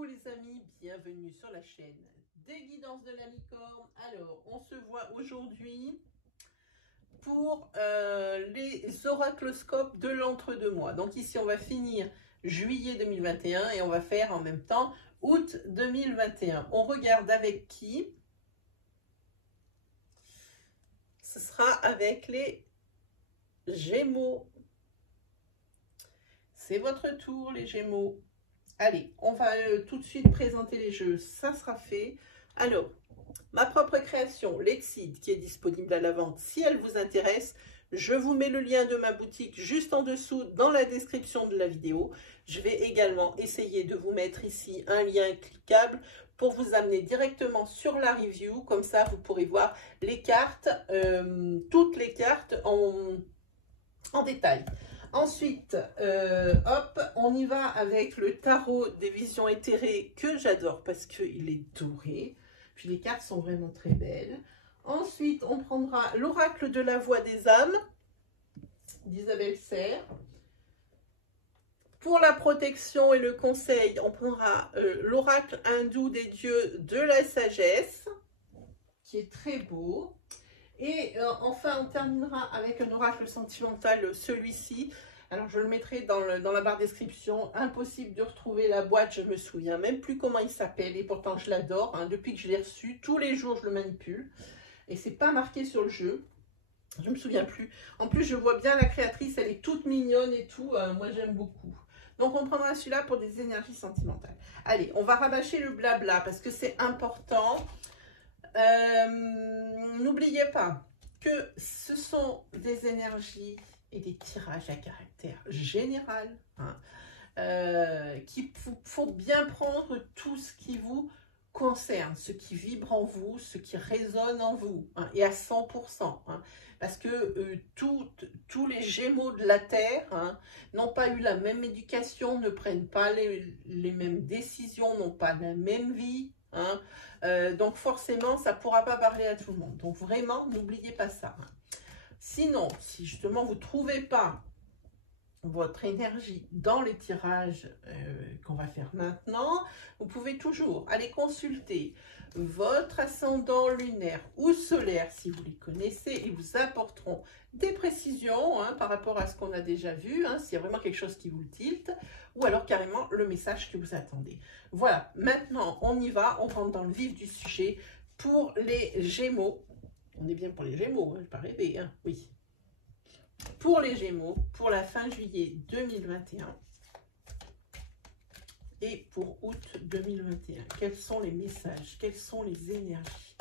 Coucou les amis, bienvenue sur la chaîne des guidances de la licorne. Alors, on se voit aujourd'hui pour les oracloscopes de l'entre-deux-mois. Donc ici, on va finir juillet 2021 et on va faire en même temps août 2021. On regarde avec qui? Ce sera avec les Gémeaux. C'est votre tour les Gémeaux. Allez, on va tout de suite présenter les jeux, ça sera fait. Alors, ma propre création, Lexide, qui est disponible à la vente. Si elle vous intéresse, je vous mets le lien de ma boutique juste en dessous dans la description de la vidéo. Je vais également essayer de vous mettre ici un lien cliquable pour vous amener directement sur la review. Comme ça, vous pourrez voir les cartes, toutes les cartes en détail. Ensuite, hop, on y va avec le tarot des visions éthérées que j'adore parce qu'il est doré. Puis les cartes sont vraiment très belles. Ensuite, on prendra l'oracle de la voix des âmes d'Isabelle Serre. Pour la protection et le conseil, on prendra l'oracle hindou des dieux de la sagesse, qui est très beau. Et enfin, on terminera avec un oracle sentimental, celui-ci. Alors, je le mettrai dans la barre description. Impossible de retrouver la boîte, je me souviens même plus comment il s'appelle. Et pourtant, je l'adore. Hein. Depuis que je l'ai reçu, tous les jours, je le manipule. Et c'est pas marqué sur le jeu. Je me souviens plus. En plus, je vois bien la créatrice, elle est toute mignonne et tout. Moi, j'aime beaucoup. Donc, on prendra celui-là pour des énergies sentimentales. Allez, on va rabâcher le blabla parce que c'est important. N'oubliez pas que ce sont des énergies et des tirages à caractère général, hein, qu'il faut bien prendre tout ce qui vous concerne, ce qui vibre en vous, ce qui résonne en vous, hein, et à 100%, hein, parce que tous les Gémeaux de la Terre, hein, n'ont pas eu la même éducation, ne prennent pas les mêmes décisions, n'ont pas la même vie, hein, donc forcément ça ne pourra pas parler à tout le monde. Donc vraiment, n'oubliez pas ça. Hein. Sinon, si justement vous ne trouvez pas votre énergie dans les tirages qu'on va faire maintenant, vous pouvez toujours aller consulter votre ascendant lunaire ou solaire si vous les connaissez. Ils vous apporteront des précisions, hein, par rapport à ce qu'on a déjà vu, hein, s'il y a vraiment quelque chose qui vous tilte, ou alors carrément le message que vous attendez. Voilà, maintenant on y va, on rentre dans le vif du sujet pour les Gémeaux. On est bien pour les Gémeaux, hein, je pas rêver, hein, oui. Pour les Gémeaux, pour la fin juillet 2021 et pour août 2021. Quels sont les messages? Quelles sont les énergies?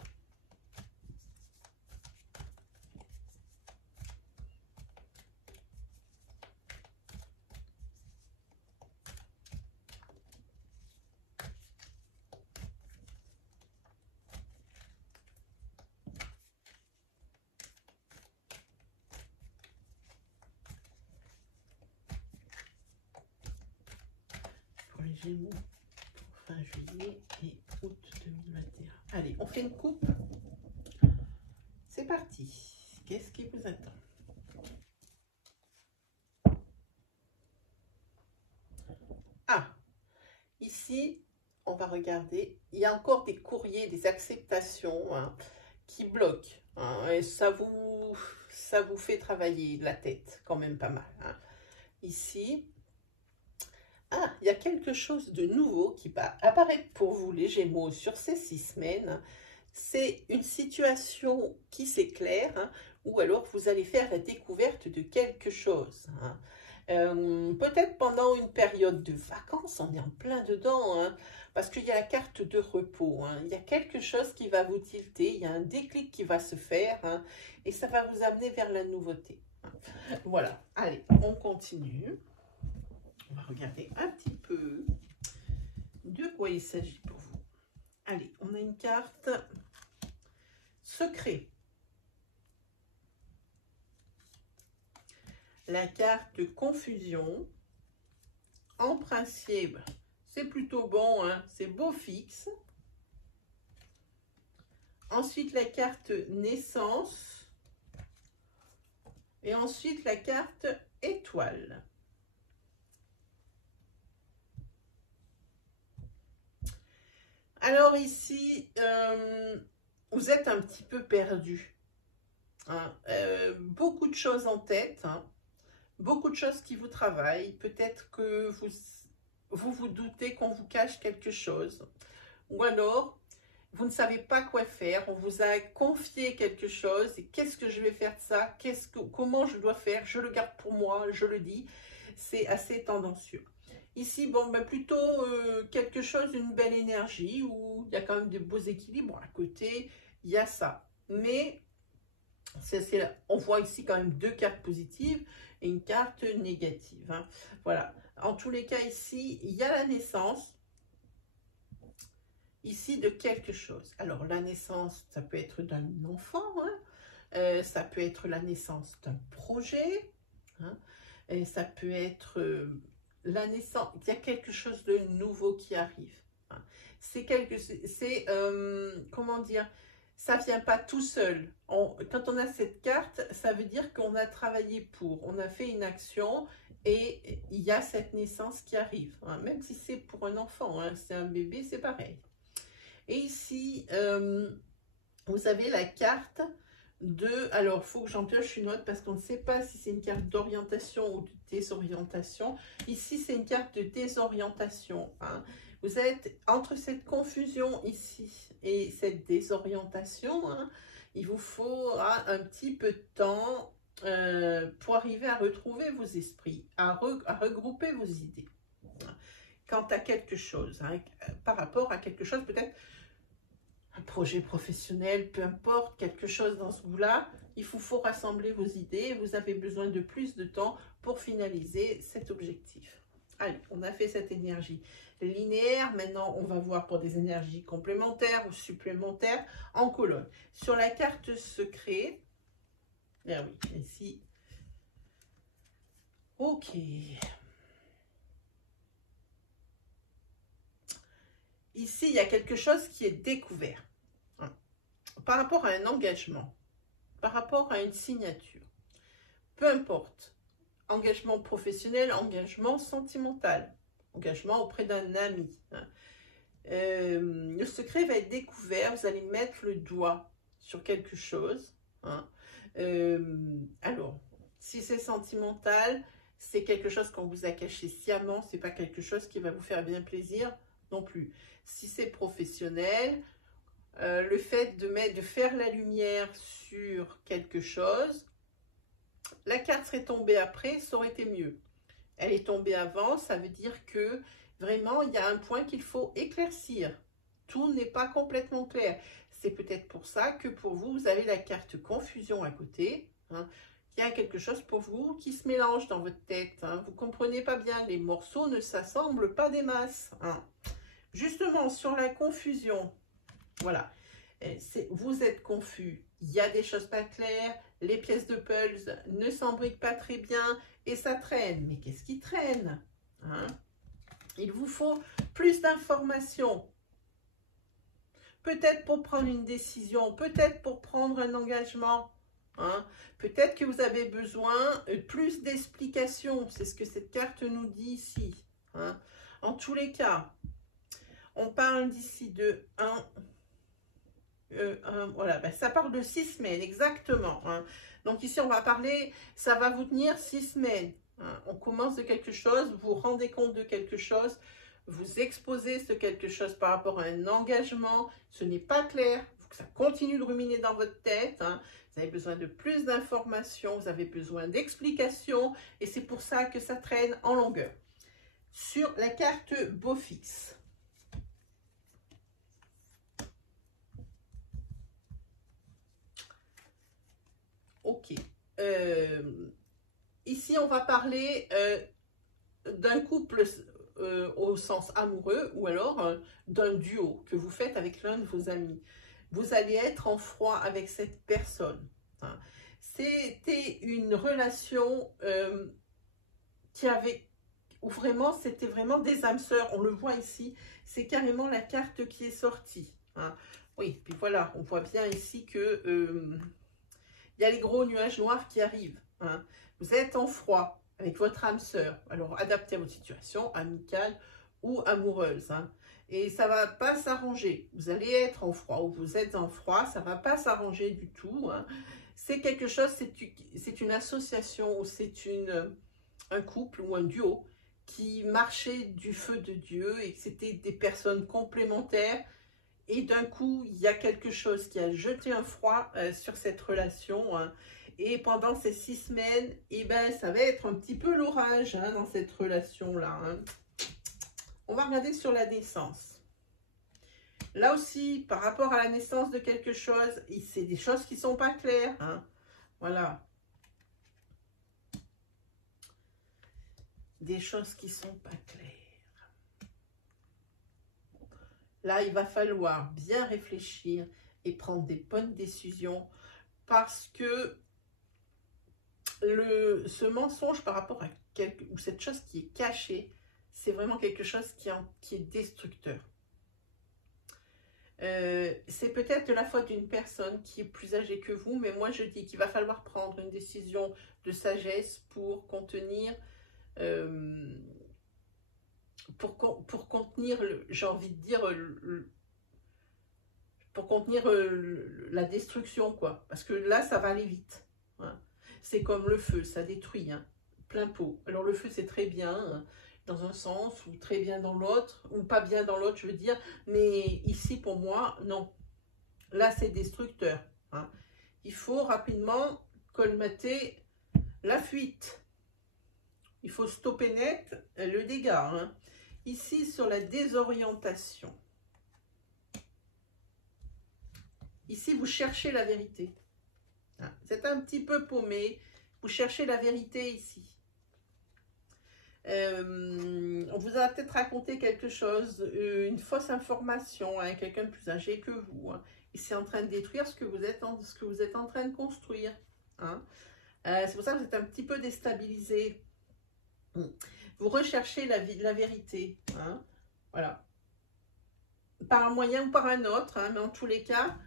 Les Gémeaux pour fin juillet et août 2021. Allez, on fait une coupe. C'est parti. Qu'est-ce qui vous attend? Ah, ici, on va regarder. Il y a encore des courriers, des acceptations, hein, qui bloquent. Hein, et ça vous fait travailler la tête quand même pas mal. Hein. Ici, ah, il y a quelque chose de nouveau qui va apparaître pour vous, les Gémeaux, sur ces 6 semaines. C'est une situation qui s'éclaire, hein, ou alors vous allez faire la découverte de quelque chose. Hein. Peut-être pendant une période de vacances, on est en plein dedans, hein, parce qu'il y a la carte de repos. Hein. Il y a quelque chose qui va vous tilter, il y a un déclic qui va se faire, hein, et ça va vous amener vers la nouveauté. Hein. Voilà, allez, on continue. On va regarder un petit peu de quoi il s'agit pour vous. Allez, on a une carte secret. La carte de confusion. En principe, c'est plutôt bon, hein, c'est beau fixe. Ensuite, la carte naissance. Et ensuite, la carte étoile. Alors ici, vous êtes un petit peu perdu. Hein. Beaucoup de choses en tête, hein. Beaucoup de choses qui vous travaillent. Peut-être que vous doutez qu'on vous cache quelque chose. Ou alors, vous ne savez pas quoi faire. On vous a confié quelque chose. Et qu'est-ce que je vais faire de ça? Comment je dois faire? Je le garde pour moi, je le dis. C'est assez tendancieux. Ici, bon, ben plutôt quelque chose, une belle énergie, où il y a quand même de beaux équilibres. À côté, il y a ça. Mais, on voit ici quand même deux cartes positives et une carte négative. Hein. Voilà. En tous les cas, ici, il y a la naissance, ici, de quelque chose. Alors, la naissance, ça peut être d'un enfant, hein. Ça peut être la naissance d'un projet, hein. Et ça peut être la naissance, il y a quelque chose de nouveau qui arrive. Hein. Comment dire, ça ne vient pas tout seul. Quand on a cette carte, ça veut dire qu'on a travaillé pour, on a fait une action et il y a cette naissance qui arrive. Hein. Même si c'est pour un enfant, hein, c'est un bébé, c'est pareil. Et ici, vous avez la carte alors, il faut que j'en pioche une autre parce qu'on ne sait pas si c'est une carte d'orientation ou de désorientation. Ici, c'est une carte de désorientation. Hein. Vous êtes entre cette confusion ici et cette désorientation. Hein, il vous faudra un petit peu de temps pour arriver à retrouver vos esprits, à regrouper vos idées. Hein, quant à quelque chose, hein, par rapport à quelque chose peut-être un projet professionnel, peu importe, quelque chose dans ce goût-là, il vous faut rassembler vos idées. Vous avez besoin de plus de temps pour finaliser cet objectif. Allez, on a fait cette énergie linéaire. Maintenant, on va voir pour des énergies complémentaires ou supplémentaires en colonne. Sur la carte secret, ah oui, ici, ok. Ici, il y a quelque chose qui est découvert. Hein. Par rapport à un engagement, par rapport à une signature. Peu importe. Engagement professionnel, engagement sentimental, engagement auprès d'un ami. Hein. Le secret va être découvert, vous allez mettre le doigt sur quelque chose. Hein. Alors, si c'est sentimental, c'est quelque chose qu'on vous a caché sciemment, c'est pas quelque chose qui va vous faire bien plaisir non plus. Si c'est professionnel, le fait de faire la lumière sur quelque chose, la carte serait tombée après, ça aurait été mieux. Elle est tombée avant, ça veut dire que vraiment, il y a un point qu'il faut éclaircir. Tout n'est pas complètement clair. C'est peut-être pour ça que pour vous, vous avez la carte confusion à côté. Hein. Il y a quelque chose pour vous qui se mélange dans votre tête. Hein. Vous ne comprenez pas bien, les morceaux ne s'assemblent pas des masses. Hein. Justement, sur la confusion, voilà, vous êtes confus, il y a des choses pas claires, les pièces de puzzle ne s'embriquent pas très bien et ça traîne. Mais qu'est-ce qui traîne? Hein? Il vous faut plus d'informations. Peut-être pour prendre une décision, peut-être pour prendre un engagement. Hein? Peut-être que vous avez besoin de plus d'explications. C'est ce que cette carte nous dit ici. Hein? En tous les cas, on parle d'ici de 1... voilà, ben ça parle de 6 semaines, exactement. Hein. Donc ici, on va parler, ça va vous tenir 6 semaines. Hein. On commence de quelque chose, vous vous rendez compte de quelque chose, vous exposez ce quelque chose par rapport à un engagement, ce n'est pas clair, il faut que ça continue de ruminer dans votre tête. Hein. Vous avez besoin de plus d'informations, vous avez besoin d'explications, et c'est pour ça que ça traîne en longueur. Sur la carte Beaufix. Ok. Ici, on va parler d'un couple au sens amoureux ou alors d'un duo que vous faites avec l'un de vos amis. Vous allez être en froid avec cette personne. Hein. C'était une relation où vraiment, c'était vraiment des âmes sœurs. On le voit ici, c'est carrément la carte qui est sortie. Hein. Oui, puis voilà, on voit bien ici que... il y a les gros nuages noirs qui arrivent. Hein. Vous êtes en froid avec votre âme sœur. Alors, adaptez à votre situation, amicale ou amoureuse. Hein. Et ça va pas s'arranger. Vous allez être en froid ou vous êtes en froid, ça va pas s'arranger du tout. Hein. C'est quelque chose, c'est une association ou c'est un couple ou un duo qui marchait du feu de Dieu et que c'était des personnes complémentaires. Et d'un coup, il y a quelque chose qui a jeté un froid sur cette relation. Hein. Et pendant ces 6 semaines, eh ben, ça va être un petit peu l'orage hein, dans cette relation-là. Hein. On va regarder sur la naissance. Là aussi, par rapport à la naissance de quelque chose, c'est des choses qui ne sont pas claires. Hein. Voilà. Des choses qui ne sont pas claires. Là, il va falloir bien réfléchir et prendre des bonnes décisions parce que ce mensonge par rapport à ou cette chose qui est cachée, c'est vraiment quelque chose qui est destructeur. C'est peut-être de la faute d'une personne qui est plus âgée que vous, mais moi je dis qu'il va falloir prendre une décision de sagesse pour contenir, pour contenir, j'ai envie de dire, pour contenir la destruction, quoi. Parce que là, ça va aller vite. Hein. C'est comme le feu, ça détruit, hein, plein pot. Alors le feu, c'est très bien hein, dans un sens, ou très bien dans l'autre, ou pas bien dans l'autre, je veux dire. Mais ici, pour moi, non. Là, c'est destructeur. Hein. Il faut rapidement colmater la fuite. Il faut stopper net le dégât. Hein. Ici, sur la désorientation. Ici, vous cherchez la vérité. Vous êtes un petit peu paumé. Vous cherchez la vérité ici. On vous a peut-être raconté quelque chose, une fausse information, hein, quelqu'un de plus âgé que vous. Hein, et c'est en train de détruire ce que vous êtes en train de construire. Hein. C'est pour ça que vous êtes un petit peu déstabilisé. Vous recherchez la vérité. Hein, voilà. Par un moyen ou par un autre, hein, mais en tous les cas,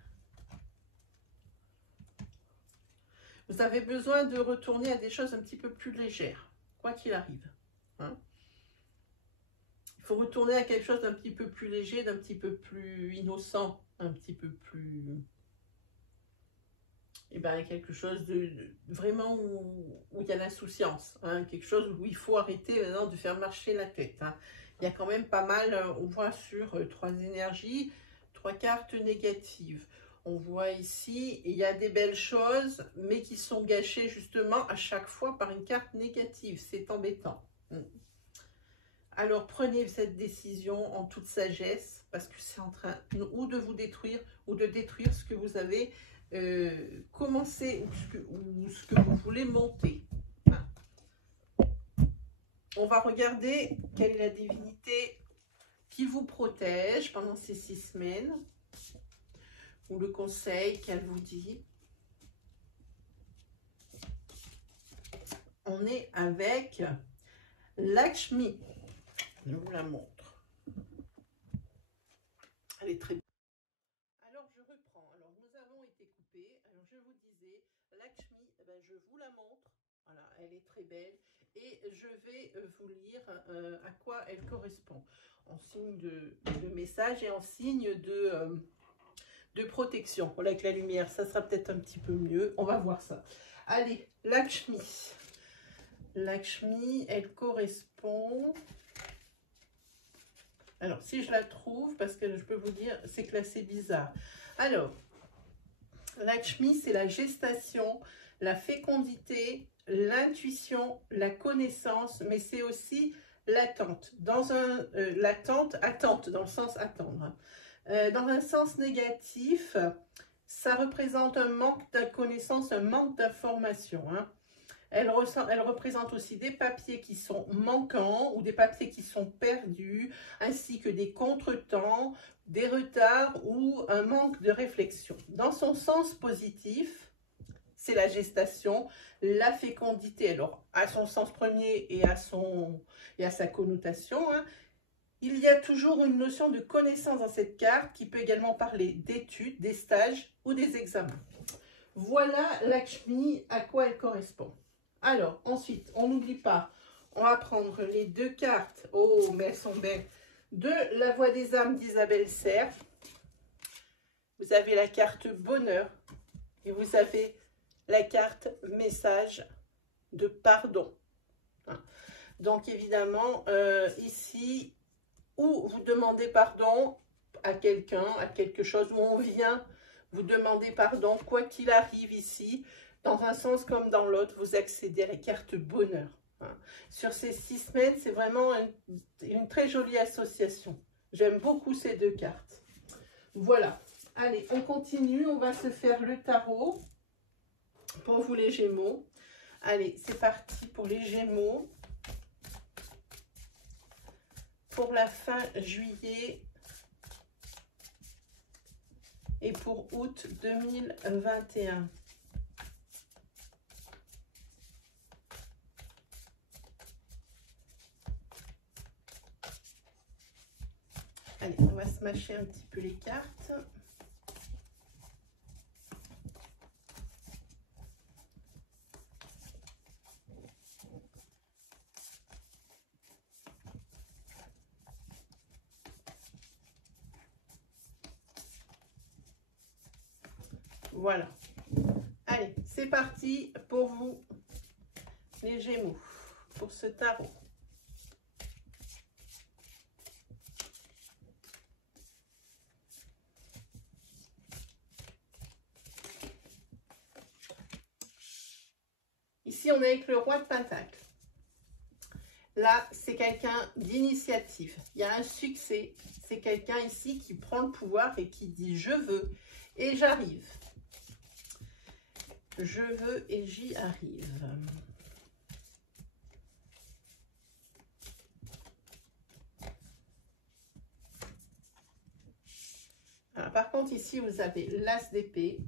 vous avez besoin de retourner à des choses un petit peu plus légères, quoi qu'il arrive. Hein. Il faut retourner à quelque chose d'un petit peu plus léger, d'un petit peu plus innocent, un petit peu plus... Eh bien, quelque chose de vraiment où il y a l'insouciance. Hein, quelque chose où il faut arrêter maintenant de faire marcher la tête. Hein. Il y a quand même pas mal, on voit sur 3 énergies, 3 cartes négatives. On voit ici, il y a des belles choses, mais qui sont gâchées justement à chaque fois par une carte négative. C'est embêtant. Alors, prenez cette décision en toute sagesse, parce que c'est en train ou de vous détruire, ou de détruire ce que vous avez commencé, ou ce que vous voulez monter. On va regarder quelle est la divinité qui vous protège pendant ces 6 semaines. Ou le conseil qu'elle vous dit. On est avec Lakshmi. Je vous la montre. Elle est très belle. Alors, je reprends. Alors, nous avons été coupés. Alors, je vous disais, Lakshmi, eh ben, je vous la montre. Voilà, elle est très belle. Et je vais vous lire à quoi elle correspond. En signe de message et en signe de protection. Voilà, avec la lumière, ça sera peut-être un petit peu mieux. On va voir ça. Allez, Lakshmi. Lakshmi, elle correspond... Alors, si je la trouve, parce que je peux vous dire, c'est classé bizarre. Alors, Lakshmi, c'est la gestation, la fécondité, l'intuition, la connaissance, mais c'est aussi l'attente. Attente, dans le sens attendre. Dans un sens négatif, ça représente un manque de connaissance, un manque d'information. Hein. Elle représente aussi des papiers qui sont manquants ou des papiers qui sont perdus, ainsi que des contretemps, des retards ou un manque de réflexion. Dans son sens positif, c'est la gestation, la fécondité. Alors, à son sens premier et à sa connotation, hein, il y a toujours une notion de connaissance dans cette carte qui peut également parler d'études, des stages ou des examens. Voilà Lakshmi, à quoi elle correspond. Alors, ensuite, on n'oublie pas, on va prendre les 2 cartes. Oh, mais elles sont belles. de La Voix des âmes d'Isabelle Serre. Vous avez la carte bonheur et vous avez la carte message de pardon. Donc évidemment, ici, où vous demandez pardon à quelqu'un, à quelque chose, où on vient vous demander pardon, quoi qu'il arrive ici, dans un sens comme dans l'autre, vous accédez à la carte bonheur. Sur ces 6 semaines, c'est vraiment une très jolie association. J'aime beaucoup ces 2 cartes. Voilà. Allez, on continue. On va se faire le tarot pour vous les Gémeaux. Allez, c'est parti pour les Gémeaux. Pour la fin juillet et pour août 2021. Allez, on va se mâcher un petit peu les cartes. Voilà. Allez, c'est parti pour vous, les Gémeaux, pour ce tarot. Ici, on est avec le roi de Pentacle. Là, c'est quelqu'un d'initiative. Il y a un succès. C'est quelqu'un ici qui prend le pouvoir et qui dit « je veux et j'arrive ». Je veux et j'y arrive. Alors, par contre, ici, vous avez l'as d'épée.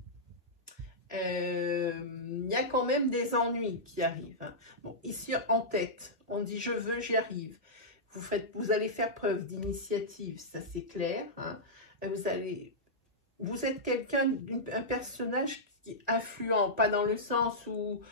Il y a quand même des ennuis qui arrivent. Hein. Bon, ici, en tête, on dit « je veux, j'y arrive ». Vous allez faire preuve d'initiative, ça c'est clair. Hein. Vous êtes quelqu'un, un personnage qui est influent, pas dans le sens où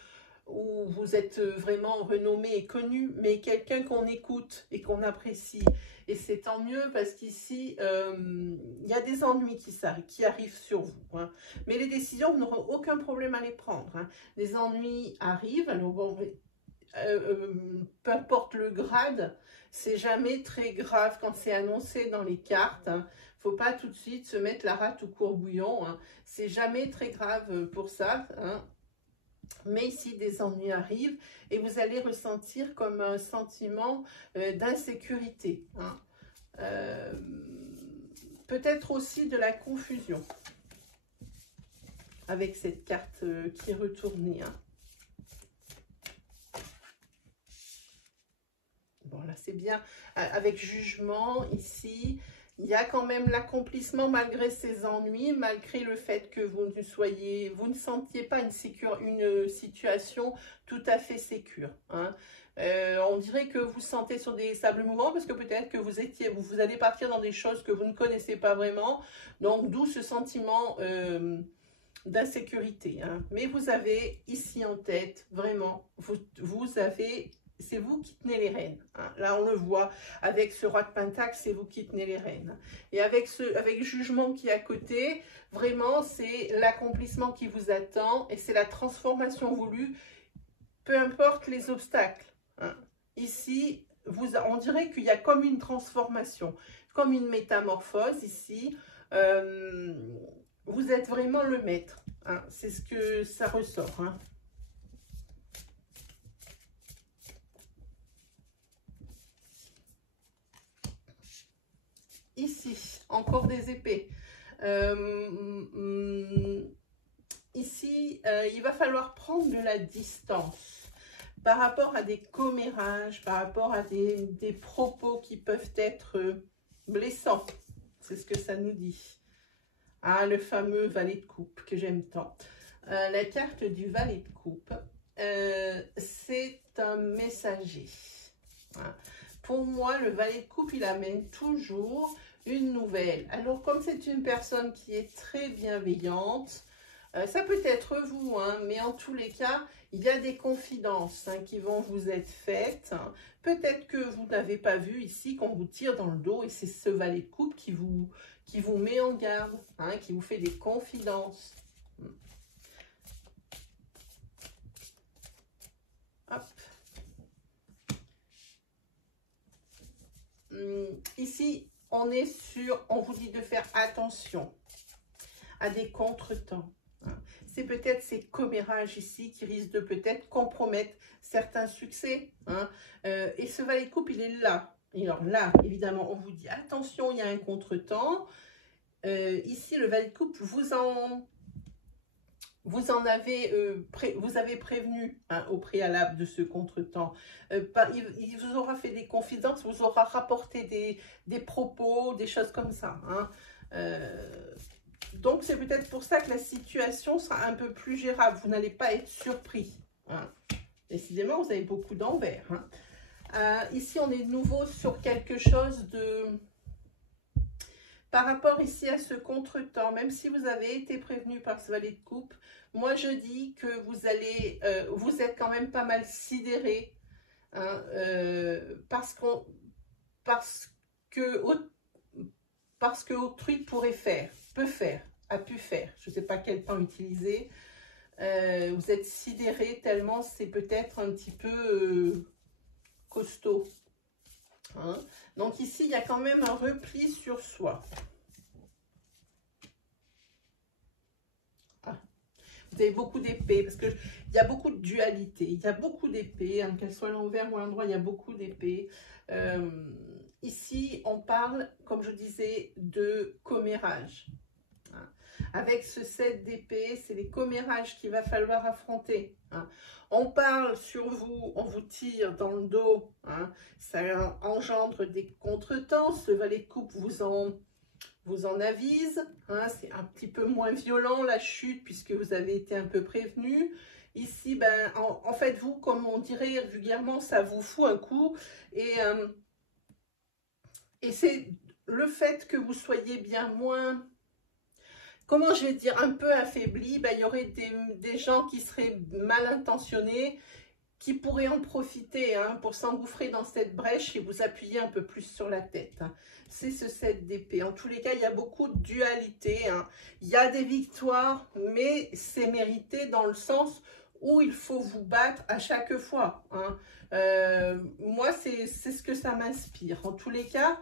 vous êtes vraiment renommé et connu, mais quelqu'un qu'on écoute et qu'on apprécie. Et c'est tant mieux parce qu'ici, il y a des ennuis qui arrivent sur vous. Hein. Mais les décisions, vous n'aurez aucun problème à les prendre. Hein. Les ennuis arrivent, alors bon, peu importe le grade, c'est jamais très grave quand c'est annoncé dans les cartes. Hein. Faut pas tout de suite se mettre la rate au courbouillon. Hein. C'est jamais très grave pour ça. Hein. Mais ici, des ennuis arrivent et vous allez ressentir comme un sentiment d'insécurité. Hein. Peut-être aussi de la confusion avec cette carte qui est retournée. Hein. Bon, là, c'est bien. Avec jugement, ici, il y a quand même l'accomplissement malgré ces ennuis, malgré le fait que vous ne sentiez pas une situation tout à fait sécure. Hein. On dirait que vous sentez sur des sables mouvants parce que peut-être que vous allez partir dans des choses que vous ne connaissez pas vraiment. Donc, d'où ce sentiment d'insécurité. Hein. Mais vous avez ici en tête, vraiment, c'est vous qui tenez les rênes. Hein. Là, on le voit avec ce roi de Pentacle, c'est vous qui tenez les rênes. Et avec jugement qui est à côté, vraiment, c'est l'accomplissement qui vous attend et c'est la transformation voulue, peu importe les obstacles. Hein. Ici, on dirait qu'il y a comme une transformation, comme une métamorphose ici. Vous êtes vraiment le maître. Hein. C'est ce que ça ressort. Hein. Ici, encore des épées. Ici, il va falloir prendre de la distance par rapport à des commérages, par rapport à des propos qui peuvent être blessants. C'est ce que ça nous dit. Ah, le fameux valet de coupe que j'aime tant. La carte du valet de coupe, c'est un messager. Hein. Pour moi, le valet de coupe, il amène toujours une nouvelle. Alors, comme c'est une personne qui est très bienveillante, Ça peut être vous, hein, mais en tous les cas, il y a des confidences hein, qui vont vous être faites. Hein. Peut-être que vous n'avez pas vu ici qu'on vous tire dans le dos et c'est ce valet de coupe qui vous met en garde, hein, qui vous fait des confidences. Hop. Ici, on vous dit de faire attention à des contretemps. Hein. C'est peut-être ces commérages ici qui risquent de peut-être compromettre certains succès. Hein. Et ce valet de coupe, il est là. Et alors là, évidemment, on vous dit attention, il y a un contretemps. Ici, le valet de coupe, vous avez prévenu hein, au préalable de ce contretemps. Il vous aura fait des confidences, vous aura rapporté des propos, des choses comme ça. Hein. Donc, c'est peut-être pour ça que la situation sera un peu plus gérable. Vous n'allez pas être surpris. Hein. Décidément, vous avez beaucoup d'envers. Hein. Ici, on est de nouveau sur quelque chose de... Par rapport ici à ce contretemps, même si vous avez été prévenu par ce valet de coupe, moi je dis que vous êtes quand même pas mal sidéré, hein, parce que autrui a pu faire, je ne sais pas quel temps utiliser, vous êtes sidéré tellement c'est peut-être un petit peu costaud. Hein. Donc ici, il y a quand même un repli sur soi. Ah. Vous avez beaucoup d'épées, parce qu'il y a beaucoup de dualité. Il y a beaucoup d'épées, hein, qu'elles soient à l'envers ou à l'endroit, il y a beaucoup d'épées. Ici, on parle, comme je disais, de commérage. Hein. Avec ce 7 d'épée, c'est les commérages qu'il va falloir affronter. Hein. On parle sur vous, on vous tire dans le dos, hein. Ça engendre des contretemps. Ce valet de coupe vous en avise. Hein. C'est un petit peu moins violent la chute puisque vous avez été un peu prévenu. Ici, ben, en fait, vous, comme on dirait vulgairement, ça vous fout un coup. Et c'est le fait que vous soyez bien moins... Comment je vais dire, un peu affaibli, ben, il y aurait des gens qui seraient mal intentionnés, qui pourraient en profiter hein, pour s'engouffrer dans cette brèche et vous appuyer un peu plus sur la tête. Hein. C'est ce 7 d'épée. En tous les cas, il y a beaucoup de dualité. Hein. Il y a des victoires, mais c'est mérité dans le sens où il faut vous battre à chaque fois. Hein. Moi, c'est ce que ça m'inspire. En tous les cas,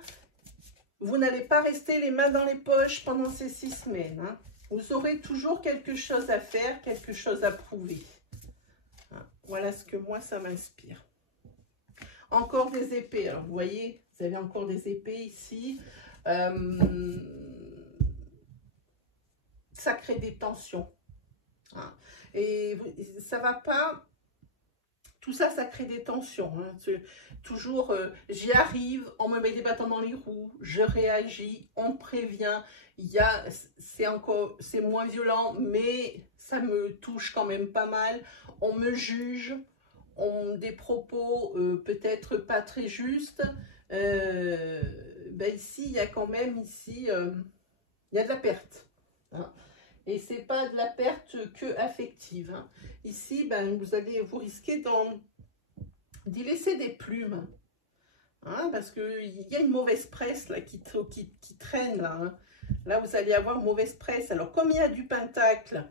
vous n'allez pas rester les mains dans les poches pendant ces 6 semaines. Hein. Vous aurez toujours quelque chose à faire, quelque chose à prouver. Hein. Voilà ce que moi, ça m'inspire. Encore des épées. Alors, vous voyez, vous avez encore des épées ici. Ça crée des tensions. Hein. Et ça ne va pas... Tout ça, ça crée des tensions. Hein. Toujours, j'y arrive, on me met des bâtons dans les roues, je réagis, on me prévient. C'est moins violent, mais ça me touche quand même pas mal. On me juge, des propos peut-être pas très justes. Ben ici, il y a quand même il y a de la perte. Hein. Et ce n'est pas de la perte que affective. Hein. Ici, ben, vous risquez d'y laisser des plumes. Hein, parce qu'il y a une mauvaise presse là, qui traîne. Là, hein. Là, vous allez avoir mauvaise presse. Alors, comme il y a du pentacle,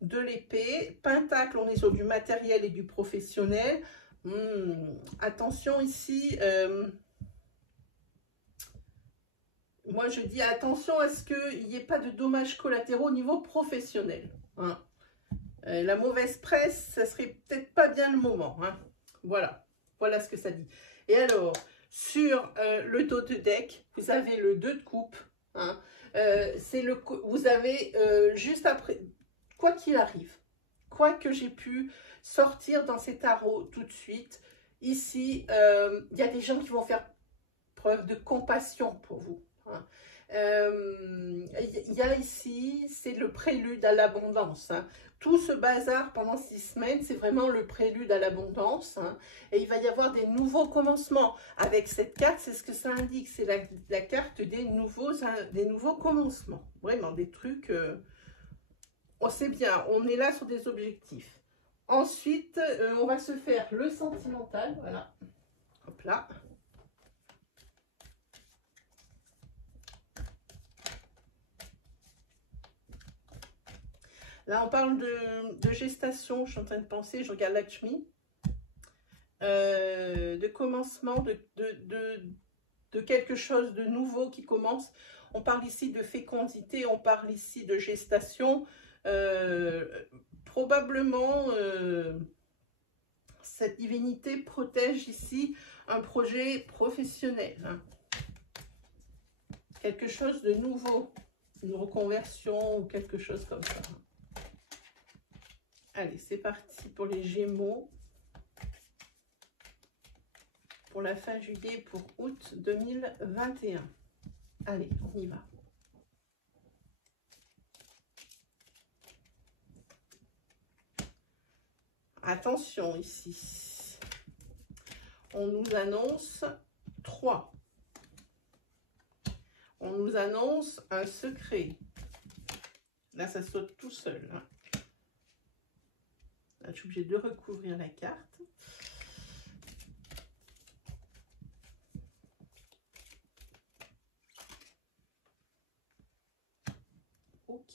de l'épée, pentacle, on est sur du matériel et du professionnel. Attention ici... moi, je dis attention à ce qu'il n'y ait pas de dommages collatéraux au niveau professionnel. Hein. La mauvaise presse, ça serait peut-être pas bien le moment. Hein. Voilà ce que ça dit. Et alors, sur le dos de deck, vous avez le 2 de coupe. Hein. Vous avez juste après, quoi qu'il arrive, quoi que j'ai pu sortir dans ces tarots tout de suite, ici, il y a des gens qui vont faire preuve de compassion pour vous. Il y a ici, c'est le prélude à l'abondance. Hein. Tout ce bazar pendant 6 semaines, c'est vraiment le prélude à l'abondance. Hein. Et il va y avoir des nouveaux commencements. Avec cette carte, c'est ce que ça indique. C'est la carte des nouveaux commencements. Vraiment, des trucs... c'est bien, on est là sur des objectifs. Ensuite, on va se faire le sentimental, voilà. Hop là. Là, on parle de gestation, je suis en train de penser, je regarde Lakshmi. De commencement, de quelque chose de nouveau qui commence. On parle ici de fécondité, on parle ici de gestation. Probablement, cette divinité protège ici un projet professionnel. Hein. Quelque chose de nouveau, une reconversion ou quelque chose comme ça. Allez, c'est parti pour les Gémeaux. Pour la fin juillet, pour août 2021. Allez, on y va. Attention ici. On nous annonce 3. On nous annonce un secret. Là, ça saute tout seul. Hein. Là, je suis obligée de recouvrir la carte. Ok.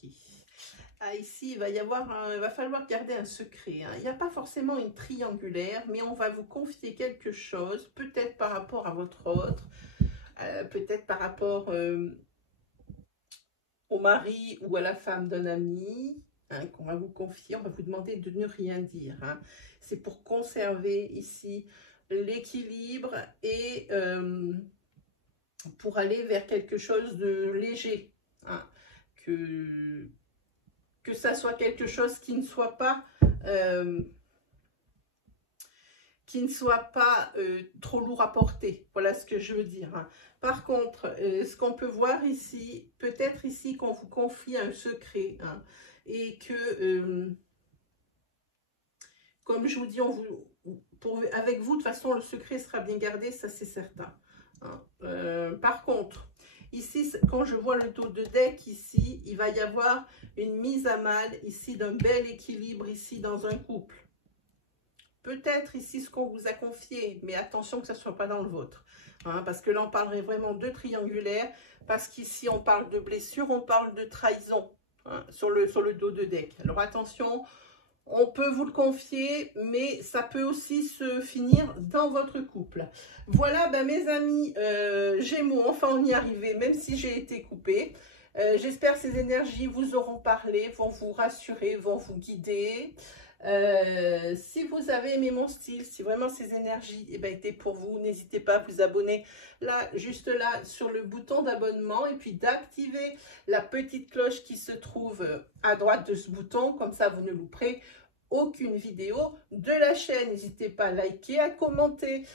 Ah, ici, il va falloir garder un secret. Hein. Il n'y a pas forcément une triangulaire, mais on va vous confier quelque chose, peut-être par rapport à votre autre, peut-être par rapport au mari ou à la femme d'un ami, hein, qu'on va vous confier. On va vous demander de ne rien dire. Hein. C'est pour conserver ici l'équilibre et pour aller vers quelque chose de léger. Hein. Que ça soit quelque chose qui ne soit pas trop lourd à porter. Voilà ce que je veux dire. Hein. Par contre, ce qu'on peut voir ici, peut-être ici qu'on vous confie un secret. Hein, et que, comme je vous dis, avec vous, de toute façon, le secret sera bien gardé, ça c'est certain. Hein. Par contre, ici, quand je vois le dos de deck, ici, il va y avoir une mise à mal, ici, d'un bel équilibre, ici, dans un couple. Peut-être ici, ce qu'on vous a confié, mais attention que ça ne soit pas dans le vôtre. Hein, parce que là, on parlerait vraiment de triangulaire, parce qu'ici, on parle de blessure, on parle de trahison, hein, sur le dos de deck. Alors, attention, on peut vous le confier, mais ça peut aussi se finir dans votre couple. Voilà, ben, mes amis Gémeaux, enfin on y est arrivé, même si j'ai été coupée. J'espère que ces énergies vous auront parlé, vont vous rassurer, vont vous guider. Si vous avez aimé mon style, si vraiment ces énergies étaient pour vous, n'hésitez pas à vous abonner là, juste là, sur le bouton d'abonnement et puis d'activer la petite cloche qui se trouve à droite de ce bouton, comme ça vous ne louperez aucune vidéo de la chaîne. N'hésitez pas à liker, à commenter.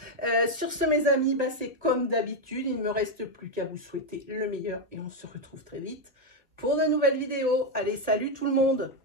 Sur ce, mes amis, c'est comme d'habitude, il ne me reste plus qu'à vous souhaiter le meilleur et on se retrouve très vite pour de nouvelles vidéos. Allez, salut tout le monde!